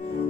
Thank mm -hmm. you.